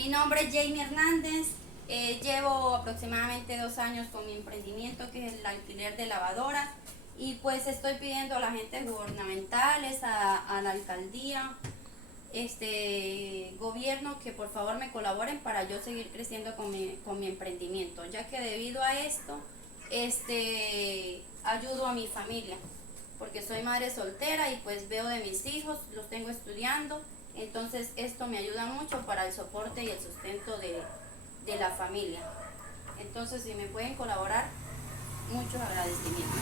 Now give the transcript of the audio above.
Mi nombre es Jamie Hernández. Llevo aproximadamente 2 años con mi emprendimiento, que es el alquiler de lavadora, y pues estoy pidiendo a las agentes gubernamentales, a la alcaldía, gobierno, que por favor me colaboren para yo seguir creciendo con mi emprendimiento, ya que debido a esto ayudo a mi familia, porque soy madre soltera y pues veo de mis hijos, los tengo estudiando. Entonces esto me ayuda mucho para el soporte y el sustento de la familia. Entonces, si me pueden colaborar, muchos agradecimientos.